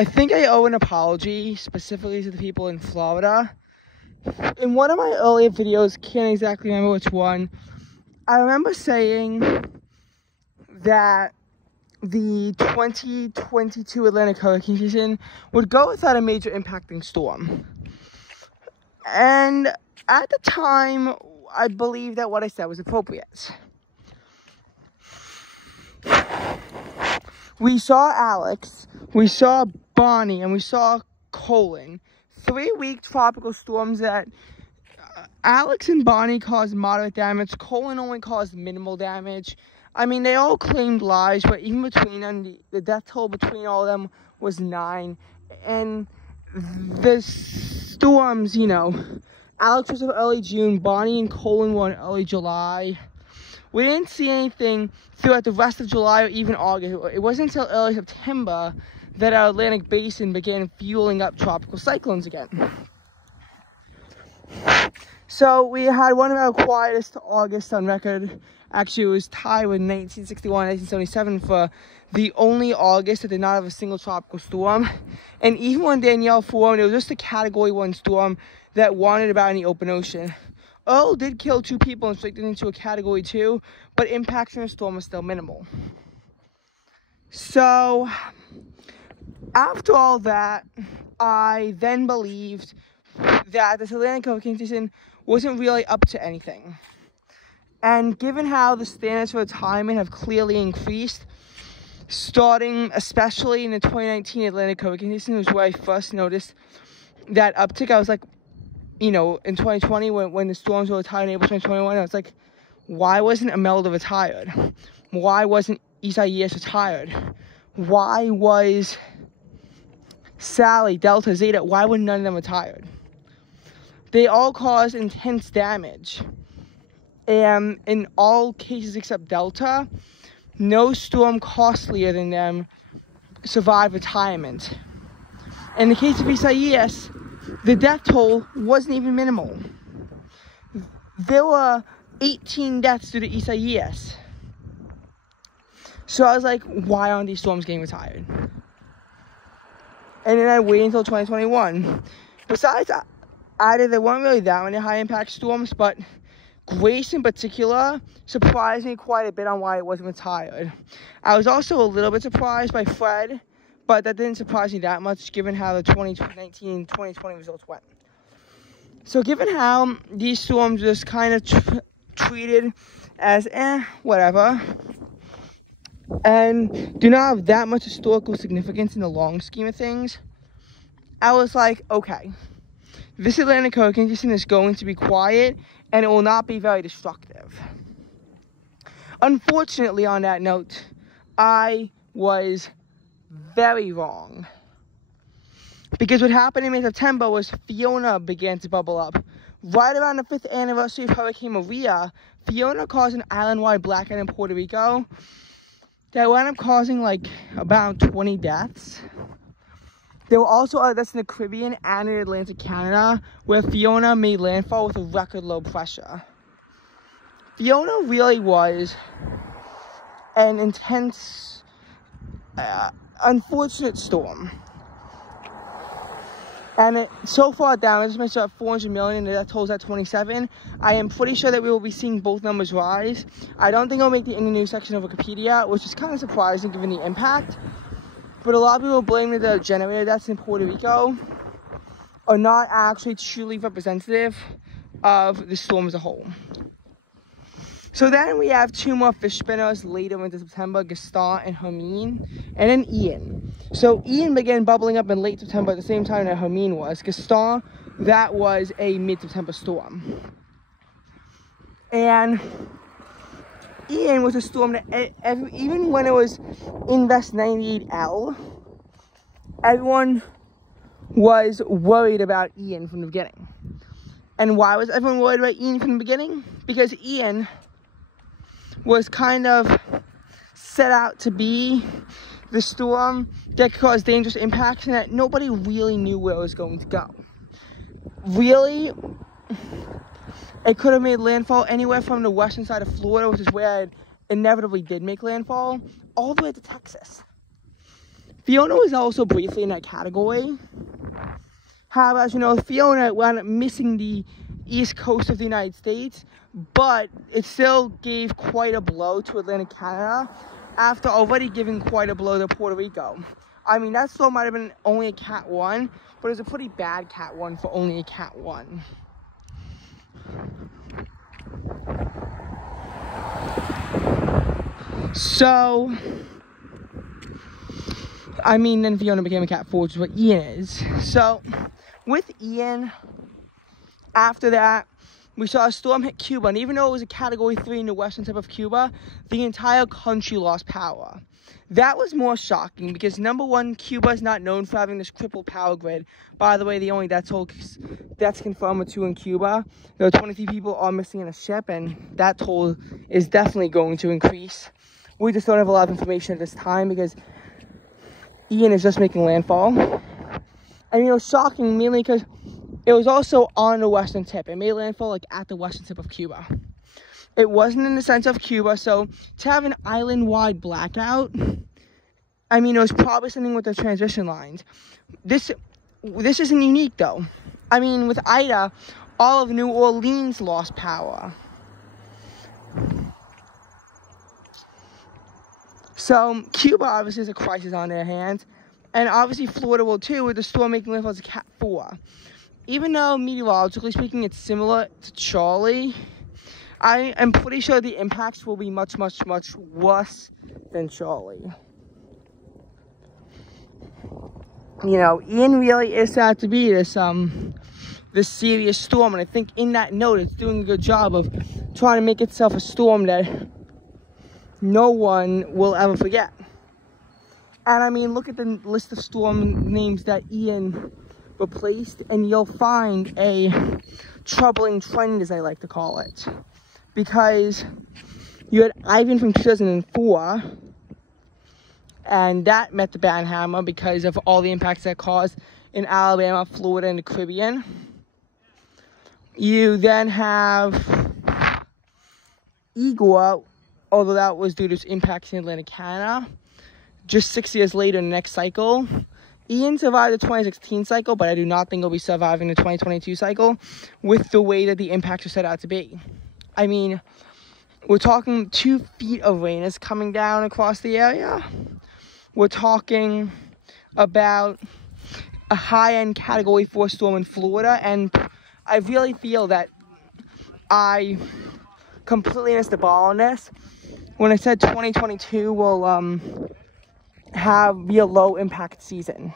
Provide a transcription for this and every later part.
I think I owe an apology specifically to the people in Florida. In one of my earlier videos, can't exactly remember which one, I remember saying that the 2022 Atlantic hurricane season would go without a major impacting storm. And at the time, I believe that what I said was appropriate. We saw Alex, we saw Bonnie, and we saw Colin. 3-week tropical storms that Alex and Bonnie caused moderate damage. Colin only caused minimal damage. I mean, they all claimed lives, but even between them, the death toll between all of them was 9. And the storms, you know, Alex was in early June, Bonnie and Colin were in early July. We didn't see anything throughout the rest of July or even August. It wasn't until early September that our Atlantic basin began fueling up tropical cyclones again. So we had one of our quietest August on record. Actually, it was tied with 1961 and 1977 for the only August that did not have a single tropical storm. And even when Danielle formed, it was just a Category 1 storm that wandered about in the open ocean. Earl did kill 2 people and strike it into a Category 2, but impacts from the storm was still minimal. So, after all that, I then believed that this Atlantic hurricane season wasn't really up to anything. And given how the standards for retirement have clearly increased, starting especially in the 2019 Atlantic hurricane season, was where I first noticed that uptick. I was like, you know, in 2020, when the storms were retired in April 2021, I was like, why wasn't Imelda retired? Why wasn't Isaias retired? Why was Sally, Delta, Zeta, why were none of them retired? They all caused intense damage. And in all cases except Delta, no storm costlier than them survived retirement. In the case of Isaias, the death toll wasn't even minimal. There were 18 deaths due to Isaias. So I was like, why aren't these storms getting retired? And then I waited until 2021. Besides, there weren't really that many high-impact storms, but Grace in particular surprised me quite a bit on why it wasn't retired. I was also a little bit surprised by Fred, but that didn't surprise me that much given how the 2019-2020 results went. So given how these storms just kind of treated as whatever, and do not have that much historical significance in the long scheme of things, I was like, okay, this Atlantic hurricane season is going to be quiet and it will not be very destructive. Unfortunately, on that note, I was very wrong. Because what happened in mid-September was Fiona began to bubble up. Right around the 5th anniversary of Hurricane Maria, Fiona caused an island-wide blackout in Puerto Rico that wound up causing like about 20 deaths. There were also other deaths in the Caribbean and in Atlantic Canada, where Fiona made landfall with a record low pressure. Fiona really was an intense, unfortunate storm. And so far down, I just mentioned at 400 million, and that totals at 27. I am pretty sure that we will be seeing both numbers rise. I don't think it'll make the Indian News section of Wikipedia, which is kind of surprising given the impact. But a lot of people blame that the generator deaths in Puerto Rico are not actually truly representative of the storm as a whole. So then we have 2 more fish spinners later into September, Gaston and Hermine, and then Ian. So Ian began bubbling up in late September at the same time that Hermine was. Gaston, that was a mid-September storm. And Ian was a storm that even when it was Invest 98L, everyone was worried about Ian from the beginning. And why was everyone worried about Ian from the beginning? Because Ian was kind of set out to be the storm that caused dangerous impacts and that nobody really knew where it was going to go. Really, it could have made landfall anywhere from the western side of Florida, which is where it inevitably did make landfall, all the way to Texas. Fiona was also briefly in that category. However, as you know, Fiona wound up missing the east coast of the United States, but it still gave quite a blow to Atlantic Canada after already giving quite a blow to Puerto Rico. I mean, that storm might have been only a Cat 1, but it was a pretty bad Cat 1 for only a Cat 1. So, I mean, then Fiona became a Cat 4, which is what Ian is. So, with Ian, after that, we saw a storm hit Cuba, and even though it was a Category 3 in the western tip of Cuba, the entire country lost power. That was more shocking because, number one, Cuba is not known for having this crippled power grid. By the way, the only deaths confirmed were 2 in Cuba. There are 23 people all missing in a ship, and that toll is definitely going to increase. We just don't have a lot of information at this time because Ian is just making landfall. And, you know, shocking mainly because it was also on the western tip. It made landfall, like, at the western tip of Cuba. It wasn't in the center of Cuba, so to have an island-wide blackout, I mean, it was probably something with the transmission lines. This isn't unique, though. I mean, with Ida, all of New Orleans lost power. So, Cuba obviously has a crisis on their hands, and obviously Florida will too, with the storm making landfall as a Cat 4. Even though, meteorologically speaking, it's similar to Charlie, I am pretty sure the impacts will be much, much, much worse than Charlie. You know, Ian really is sad to be this serious storm, and I think in that note, it's doing a good job of trying to make itself a storm that no one will ever forget. And I mean, look at the list of storm names that Ian replaced, and you'll find a troubling trend, as I like to call it. Because you had Ivan from 2004, and that met the bad hammer because of all the impacts that caused in Alabama, Florida, and the Caribbean. You then have Igor, although that was due to its impacts in Atlantic Canada. Just 6 years later, in the next cycle, Ian survived the 2016 cycle, but I do not think he'll be surviving the 2022 cycle with the way that the impacts are set out to be. I mean, we're talking 2 feet of rain is coming down across the area. We're talking about a high-end Category 4 storm in Florida, and I really feel that I completely missed the ball on this when I said 2022 will be a low-impact season.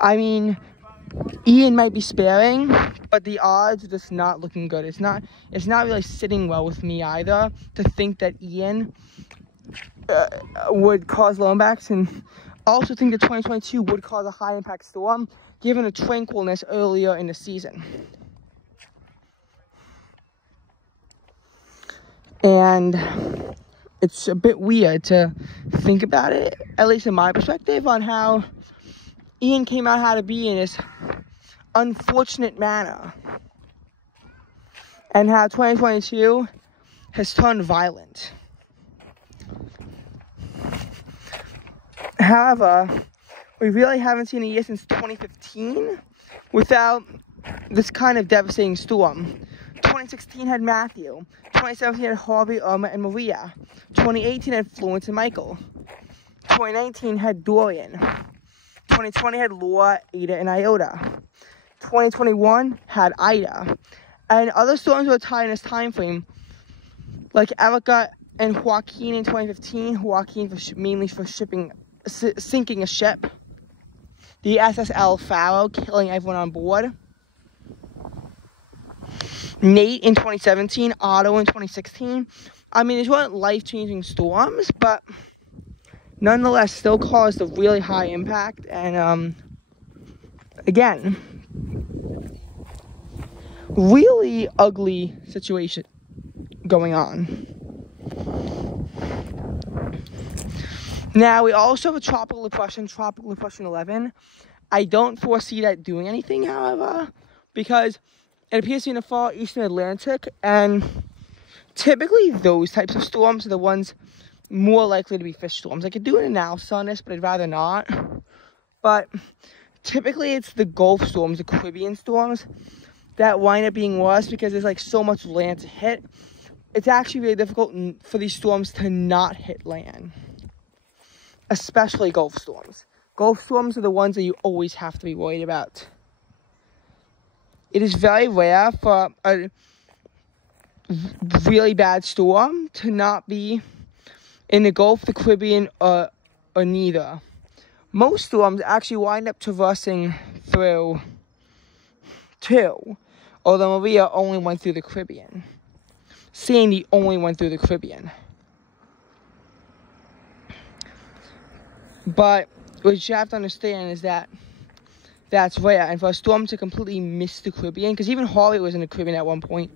I mean, Ian might be sparing, but the odds are just not looking good. It's not really sitting well with me either to think that Ian would cause low impacts, and also think that 2022 would cause a high impact storm given the tranquilness earlier in the season. And it's a bit weird to think about it, at least in my perspective, on how Ian came out how to be in this unfortunate manner, and how 2022 has turned violent. However, we really haven't seen a year since 2015 without this kind of devastating storm. 2016 had Matthew. 2017 had Harvey, Irma, and Maria. 2018 had Florence and Michael. 2019 had Dorian. 2020 had Laura, Ada, and Iota. 2021 had Ida. And other storms were tied in this time frame, like Erica and Joaquin in 2015. Joaquin mainly for sinking a ship. The SSL Pharaoh, killing everyone on board. Nate in 2017, Otto in 2016. I mean, these weren't life-changing storms, but nonetheless still caused a really high impact. And again, really ugly situation going on. Now, we also have a Tropical Depression 11. I don't foresee that doing anything, however, because it appears to be in the far eastern Atlantic, and typically those types of storms are the ones more likely to be fish storms. I could do an analysis on this, but I'd rather not. But typically it's the Gulf storms, the Caribbean storms, that wind up being worse because there's like so much land to hit. It's actually really difficult for these storms to not hit land, especially Gulf storms. Gulf storms are the ones that you always have to be worried about. It is very rare for a really bad storm to not be in the Gulf, the Caribbean, or neither. Most storms actually wind up traversing through two, although Maria only went through the Caribbean. Sandy only went through the Caribbean. But what you have to understand is that that's rare. And for a storm to completely miss the Caribbean, because even Harvey was in the Caribbean at one point,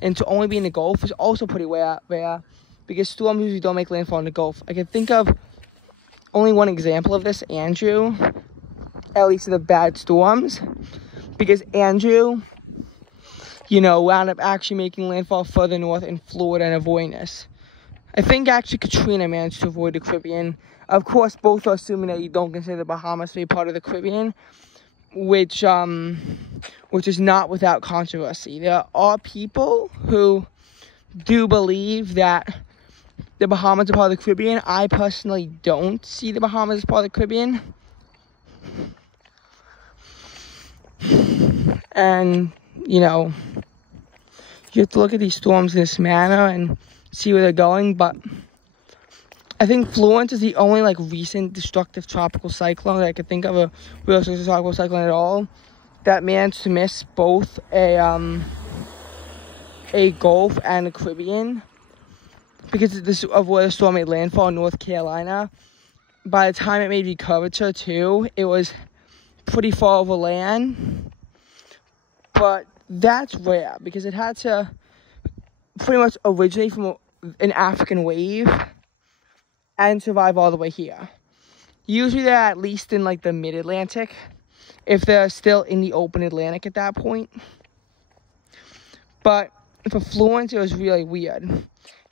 and to only be in the Gulf is also pretty rare, because storms usually don't make landfall in the Gulf. I can think of only one example of this, Andrew, at least of the bad storms, because Andrew, wound up actually making landfall further north in Florida and avoiding this. I think actually Katrina managed to avoid the Caribbean. Of course, both are assuming that you don't consider the Bahamas to be part of the Caribbean, which is not without controversy. There are people who do believe that the Bahamas are part of the Caribbean. I personally don't see the Bahamas as part of the Caribbean. And, you have to look at these storms in this manner and see where they're going, but I think Florence is the only recent destructive tropical cyclone that I could think of, a real destructive tropical cyclone at all, that managed to miss both a Gulf and a Caribbean, because of where the storm made landfall in North Carolina. By the time it made the curvature too, it was pretty far over land, but that's rare because it had to pretty much originate from an African wave and survive all the way here. Usually they're at least in the mid-Atlantic, if they're still in the open Atlantic at that point. But for Florence, it was really weird.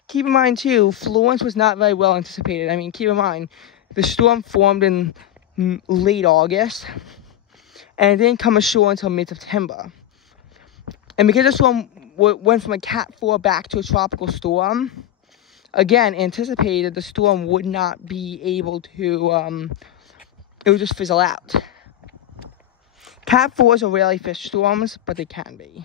Keep in mind too, Florence was not very well anticipated. I mean, keep in mind, the storm formed in late August, and it didn't come ashore until mid-September. And because the storm went from a Cat 4 back to a tropical storm, again, anticipated the storm would not be able to, it would just fizzle out. Cat 4s are rarely fish storms, but they can be.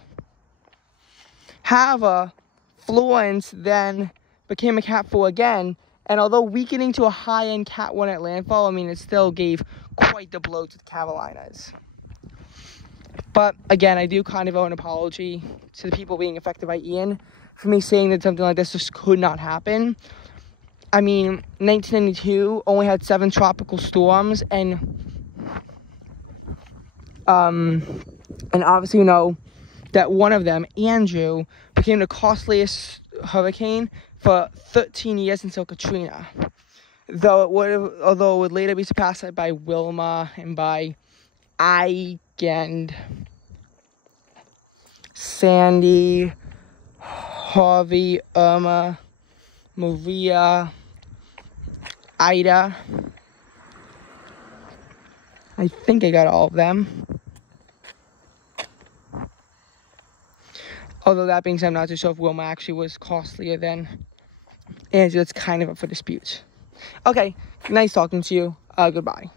However, Florence then became a Cat 4 again, and although weakening to a high-end Cat 1 at landfall, it still gave quite the blow to the Carolinas. But, again, I do kind of owe an apology to the people being affected by Ian for me saying that something like this just could not happen. 1992 only had 7 tropical storms, and obviously that one of them, Andrew, became the costliest hurricane for 13 years until Katrina. Although it would later be surpassed by Wilma and by Ike and Sandy, Harvey, Irma, Maria, Ida. I think I got all of them. Although that being said, I'm not too sure if Wilma actually was costlier than Andrew. It's kind of up for dispute. Okay, nice talking to you. Goodbye.